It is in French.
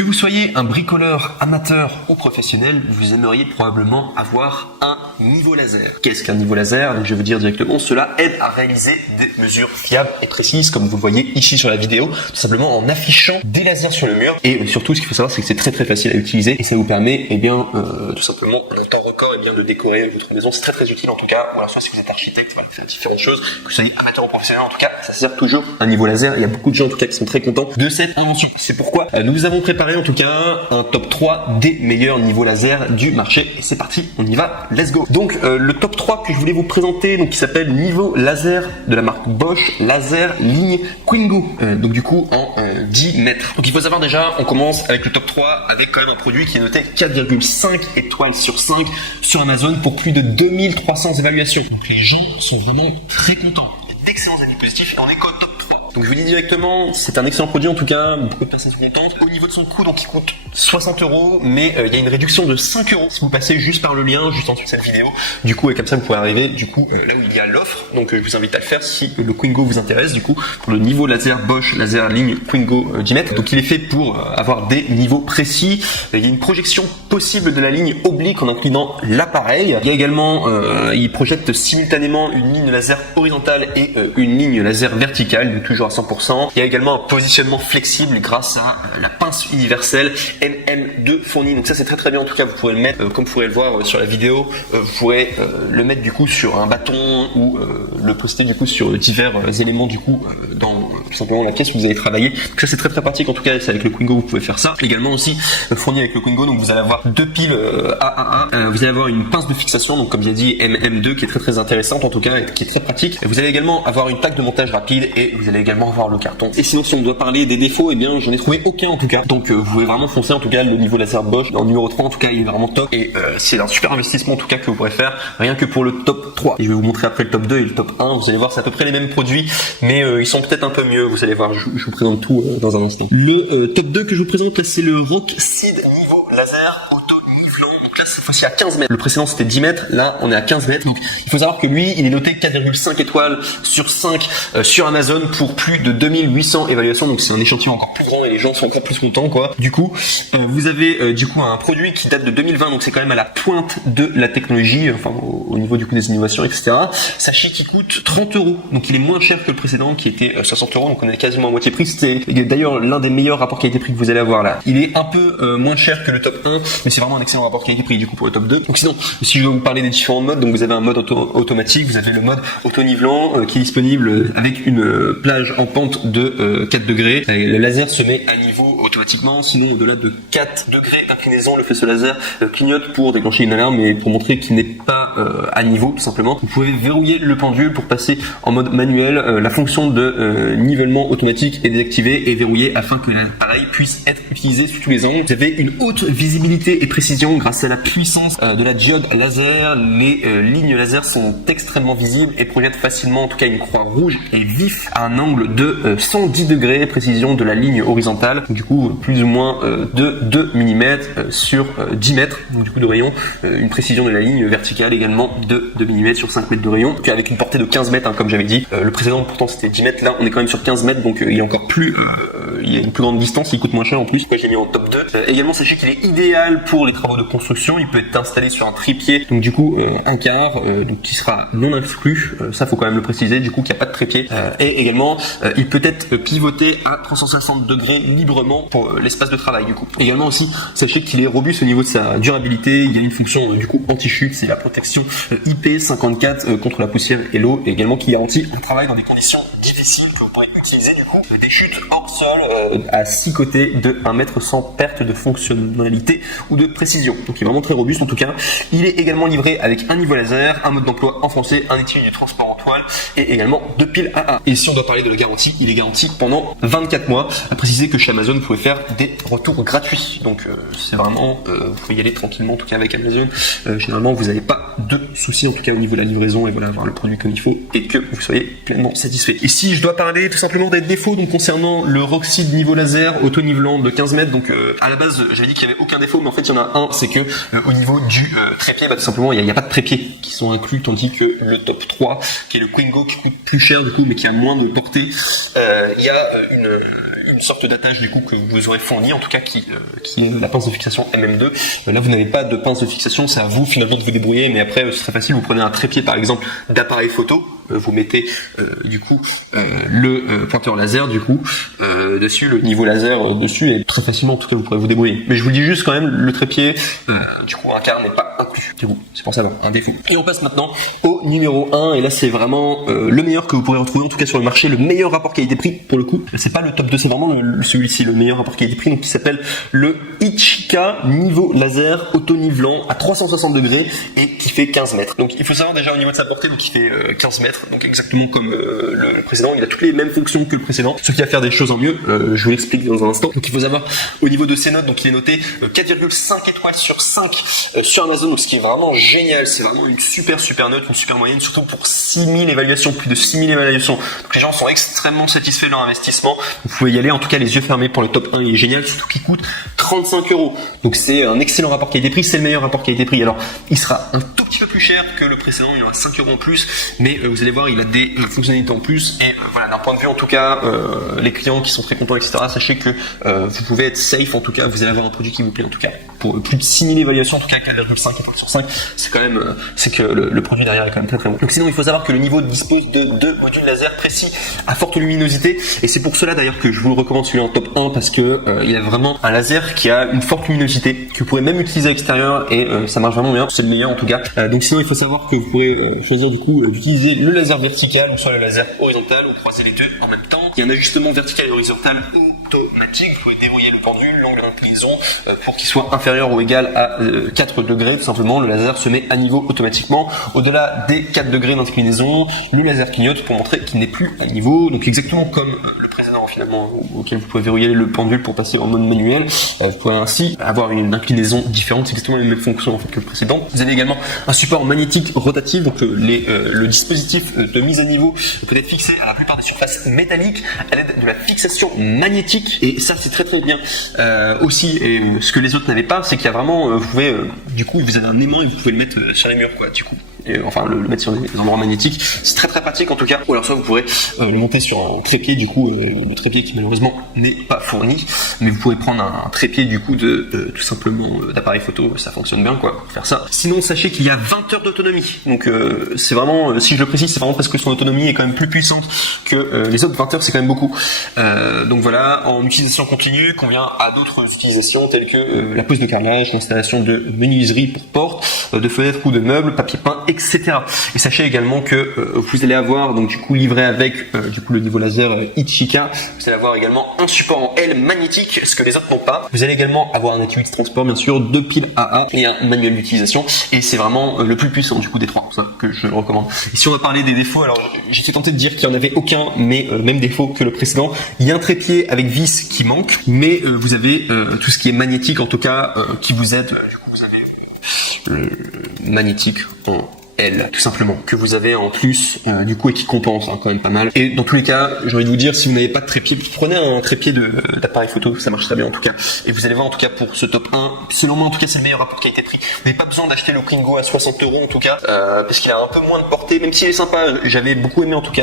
Que vous soyez un bricoleur amateur ou professionnel, vous aimeriez probablement avoir un niveau laser. Qu'est-ce qu'un niveau laser? Donc je vais vous dire directement, cela aide à réaliser des mesures fiables et précises comme vous le voyez ici sur la vidéo, tout simplement en affichant des lasers sur le mur. Et surtout ce qu'il faut savoir c'est que c'est très facile à utiliser et ça vous permet tout simplement en temps record de décorer votre maison. C'est très utile en tout cas. Voilà, soit si vous êtes architecte, voilà, faire différentes choses, que vous soyez amateur ou professionnel, en tout cas ça sert toujours un niveau laser. Il y a beaucoup de gens en tout cas qui sont très contents de cette invention. C'est pourquoi nous vous avons préparé en tout cas un top 3 des meilleurs niveaux laser du marché. Et c'est parti, on y va, let's go. Donc le top 3 que je voulais vous présenter, donc qui s'appelle niveau laser de la marque Bosch, laser ligne Quingo, donc du coup en 10 mètres. Donc il faut savoir déjà, on commence avec le top 3 avec quand même un produit qui est noté 4,5 étoiles sur 5 sur Amazon pour plus de 2300 évaluations. Donc les gens sont vraiment très contents. D'excellents avis positifs et on est qu'au top 3. Donc je vous dis directement, c'est un excellent produit en tout cas, beaucoup de personnes sont contentes. Au niveau de son coût, donc il coûte 60 €, mais il y a une réduction de 5 € si vous passez juste par le lien, juste en dessous de cette vidéo. Du coup, et comme ça vous pouvez arriver du coup là où il y a l'offre. Donc je vous invite à le faire si le Quingo vous intéresse du coup, pour le niveau laser Bosch, laser ligne Quingo 10 mètres. Donc il est fait pour avoir des niveaux précis. Il y a une projection possible de la ligne oblique en inclinant l'appareil. Il y a également, il projette simultanément une ligne laser horizontale et une ligne laser verticale, donc toujours à 100%. Il y a également un positionnement flexible grâce à la pince universelle MM2 fournie. Donc ça c'est très bien en tout cas, vous pourrez le mettre comme vous pourrez le voir sur la vidéo, vous pourrez le mettre du coup sur un bâton ou le poster du coup sur divers éléments du coup dans tout simplement la pièce où vous allez travailler. Donc ça c'est très pratique en tout cas, c'est avec le Quingo vous pouvez faire ça. Également aussi fourni avec le Quingo, donc vous allez avoir deux piles AAA, vous allez avoir une pince de fixation, donc comme j'ai dit MM2 qui est très intéressante en tout cas et qui est très pratique. Vous allez également avoir une plaque de montage rapide et vous allez également avoir le carton. Et sinon si on doit parler des défauts, eh bien j'en ai trouvé aucun en tout cas. Donc vous pouvez vraiment foncer en tout cas le niveau laser Bosch en numéro 3 en tout cas, il est vraiment top et c'est un super investissement en tout cas que vous pourrez faire rien que pour le top 3. Et je vais vous montrer après le top 2 et le top 1, vous allez voir c'est à peu près les mêmes produits mais ils sont peut-être un peu mieux, vous allez voir, je vous présente tout dans un instant. Le top 2 que je vous présente là c'est le Rockseed niveau laser auto niflant. Donc là cette fois-ci à 15 mètres. Le précédent c'était 10 mètres, là on est à 15 mètres. Donc il faut savoir que lui il est noté 4,5 étoiles sur 5 sur Amazon pour plus de 2800 évaluations. Donc c'est un échantillon encore plus grand et les gens sont encore plus contents quoi. Du coup vous avez du coup un produit qui date de 2020, donc c'est quand même à la pointe de la technologie, enfin au niveau du coup des innovations etc. Sachez qu'il coûte 30 €, donc il est moins cher que le précédent qui était 60 €, donc on est quasiment à moitié prix. C'était d'ailleurs l'un des meilleurs rapports qualité-prix que vous allez avoir là. Il est un peu moins cher que le top 1, mais c'est vraiment un excellent rapport qualité-prix du coup pour le top 2. Donc sinon, si je dois vous parler des différents modes, donc vous avez un mode automatique, vous avez le mode auto-nivelant qui est disponible avec une plage en pente de 4 degrés. Et le laser se met à niveau automatiquement, sinon au-delà de 4 degrés d'inclinaison, le faisceau laser clignote pour déclencher une alarme et pour montrer qu'il n'est pas à niveau tout simplement. Vous pouvez verrouiller le pendule pour passer en mode manuel. La fonction de nivellement automatique est désactivée et verrouillée afin que l'appareil puisse être utilisé sous tous les angles. Vous avez une haute visibilité et précision grâce à la puissance de la diode laser. Les lignes laser sont extrêmement visibles et projettent facilement en tout cas une croix rouge et vif à un angle de 110 degrés, précision de la ligne horizontale, du coup plus ou moins de 2 mm sur 10 mètres, donc du coup de rayon, une précision de la ligne verticale également de 2 mm sur 5 mètres de rayon, puis avec une portée de 15 mètres comme j'avais dit. Le précédent pourtant c'était 10 mètres, là on est quand même sur 15 mètres, donc il y a encore plus il y a une plus grande distance, il coûte moins cher en plus. Moi j'ai mis en top 2. Également sachez qu'il est idéal pour les travaux de construction, il peut être installé sur un trépied, donc du coup un quart, donc qui sera non inclus, ça faut quand même le préciser, du coup qu'il n'y a pas de trépied, et également il peut être pivoté à 360 degrés librement pour l'espace de travail du coup. Également aussi sachez qu'il est robuste au niveau de sa durabilité, il y a une fonction du coup anti-chute, c'est la protection IP54 contre la poussière et l'eau, et également qui garantit un travail dans des conditions difficiles que vous pourrez utiliser du coup des chutes hors sol à 6 côtés de 1 mètre sans perte de fonctionnalité ou de précision. Donc il est vraiment très robuste en tout cas. Il est également livré avec un niveau laser, un mode d'emploi en français, un étui du transport en toile et également 2 piles AA. Et si on doit parler de la garantie, il est garanti pendant 24 mois. À préciser que chez Amazon vous pouvez faire des retours gratuits. Donc c'est vraiment, vous pouvez y aller tranquillement en tout cas avec Amazon. Généralement vous n'avez pas de soucis en tout cas au niveau de la livraison et voilà, avoir le produit comme il faut et que vous soyez pleinement satisfait. Et si je dois parler tout simplement des défauts donc concernant le Rockseed aussi de niveau laser auto-nivelant de 15 mètres. Donc à la base j'avais dit qu'il n'y avait aucun défaut, mais en fait il y en a un, c'est que au niveau du trépied, tout simplement il n'y a pas de trépied qui sont inclus, tandis que le top 3 qui est le Quingo qui coûte plus cher du coup mais qui a moins de portée, il y a une sorte d'attache du coup que vous aurez fourni, en tout cas qui est la pince de fixation MM2. Là vous n'avez pas de pince de fixation, c'est à vous finalement de vous débrouiller, mais après c'est très facile, vous prenez un trépied par exemple d'appareil photo, vous mettez du coup le pointeur laser du coup dessus, le niveau laser dessus, et très facilement en tout cas vous pourrez vous débrouiller. Mais je vous dis juste quand même, le trépied du coup un quart n'est pas inclus, du coup c'est pour ça un défaut. Et on passe maintenant au numéro 1, et là c'est vraiment le meilleur que vous pourrez retrouver en tout cas sur le marché, le meilleur rapport qualité-prix pour le coup. C'est pas le top 2, c'est vraiment celui-ci, le meilleur rapport qualité-prix, donc qui s'appelle le Ichika niveau laser auto-nivelant à 360 degrés et qui fait 15 mètres. Donc il faut savoir déjà au niveau de sa portée, donc il fait 15 mètres, donc exactement comme le précédent, il a toutes les mêmes fonctions que le précédent, ce qui va faire des choses en mieux, je vous l'explique dans un instant. Donc il faut savoir au niveau de ses notes, donc il est noté 4,5 étoiles sur 5 sur Amazon, donc ce qui est vraiment génial, c'est vraiment une super note, une super moyenne, surtout pour 6000 évaluations, plus de 6000 évaluations. Donc les gens sont extrêmement satisfaits de leur investissement, vous pouvez y aller en tout cas les yeux fermés pour le top 1, il est génial, surtout qu'il coûte 35 €. Donc c'est un excellent rapport qualité-prix, c'est le meilleur rapport qualité-prix. Alors il sera un tout petit peu plus cher que le précédent, il aura 5 € en plus, mais vous allez voir, il a des fonctionnalités en plus, et voilà, d'un point de vue en tout cas, les clients qui sont très contents, etc., sachez que vous pouvez être safe, en tout cas, vous allez avoir un produit qui vous plaît, en tout cas, pour plus de 6000 évaluations, en tout cas 4,5 étoiles sur 5, c'est quand même, c'est que le produit derrière est quand même très bon. Donc sinon, il faut savoir que le niveau dispose de 2 modules laser précis à forte luminosité, et c'est pour cela d'ailleurs que je vous le recommande celui-là en top 1, parce que il a vraiment un laser qui a une forte luminosité, que vous pourrez même utiliser à l'extérieur, et ça marche vraiment bien, c'est le meilleur en tout cas. Donc sinon, il faut savoir que vous pourrez choisir du coup d'utiliser le laser vertical ou soit le laser horizontal, ou croiser les deux en même temps. Il y a un ajustement vertical et horizontal automatique, vous pouvez dérouiller le pendule, l'angle d'inclinaison pour qu'il soit inférieur ou égal à 4 degrés, tout simplement. Le laser se met à niveau automatiquement. Au-delà des 4 degrés d'inclinaison, le laser clignote pour montrer qu'il n'est plus à niveau, donc exactement comme le précédent finalement, auquel vous pouvez verrouiller le pendule pour passer en mode manuel. Vous pouvez ainsi avoir une inclinaison différente, c'est exactement les mêmes fonctions en fait que le précédent. Vous avez également un support magnétique rotatif, donc le dispositif de mise à niveau peut être fixé à la plupart des surfaces métalliques à l'aide de la fixation magnétique, et ça c'est très bien. Aussi, et ce que les autres n'avaient pas, c'est qu'il y a vraiment, vous pouvez, du coup vous avez un aimant et vous pouvez le mettre sur les murs, quoi, du coup. Et, enfin le mettre sur des endroits magnétiques, c'est très pratique en tout cas. Ou alors soit vous pourrez le monter sur un trépied, du coup le trépied qui malheureusement n'est pas fourni, mais vous pourrez prendre un trépied du coup tout simplement d'appareil photo, ça fonctionne bien quoi pour faire ça. Sinon sachez qu'il y a 20 heures d'autonomie, donc c'est vraiment, si je le précise, c'est vraiment parce que son autonomie est quand même plus puissante que les autres. 20 heures c'est quand même beaucoup, donc voilà, en utilisation continue convient à d'autres utilisations telles que la pose de carrelage, l'installation de menuiserie pour portes, de fenêtres ou de meubles, papier peint, etc. Et sachez également que vous allez avoir donc du coup livré avec du coup le niveau laser Ichika, vous allez avoir également un support en L magnétique, ce que les autres n'ont pas. Vous allez également avoir un étui de transport bien sûr, 2 piles AA et un manuel d'utilisation, et c'est vraiment le plus puissant du coup des trois, pour ça que je le recommande. Et si on va parler des défauts, alors j'étais tenté de dire qu'il n'y en avait aucun, mais même défaut que le précédent. Il y a un trépied avec vis qui manque, mais vous avez tout ce qui est magnétique en tout cas qui vous aide. Du coup vous avez le magnétique en L, tout simplement, que vous avez en plus du coup, et qui compense quand même pas mal. Et dans tous les cas, j'ai envie de vous dire, si vous n'avez pas de trépied, prenez un trépied d'appareil photo, ça marche très bien en tout cas. Et vous allez voir en tout cas pour ce top 1, selon moi en tout cas c'est le meilleur rapport qualité-prix. Vous n'avez pas besoin d'acheter le Quingo à 60 € en tout cas, parce qu'il a un peu moins de portée, même s'il est sympa, j'avais beaucoup aimé en tout cas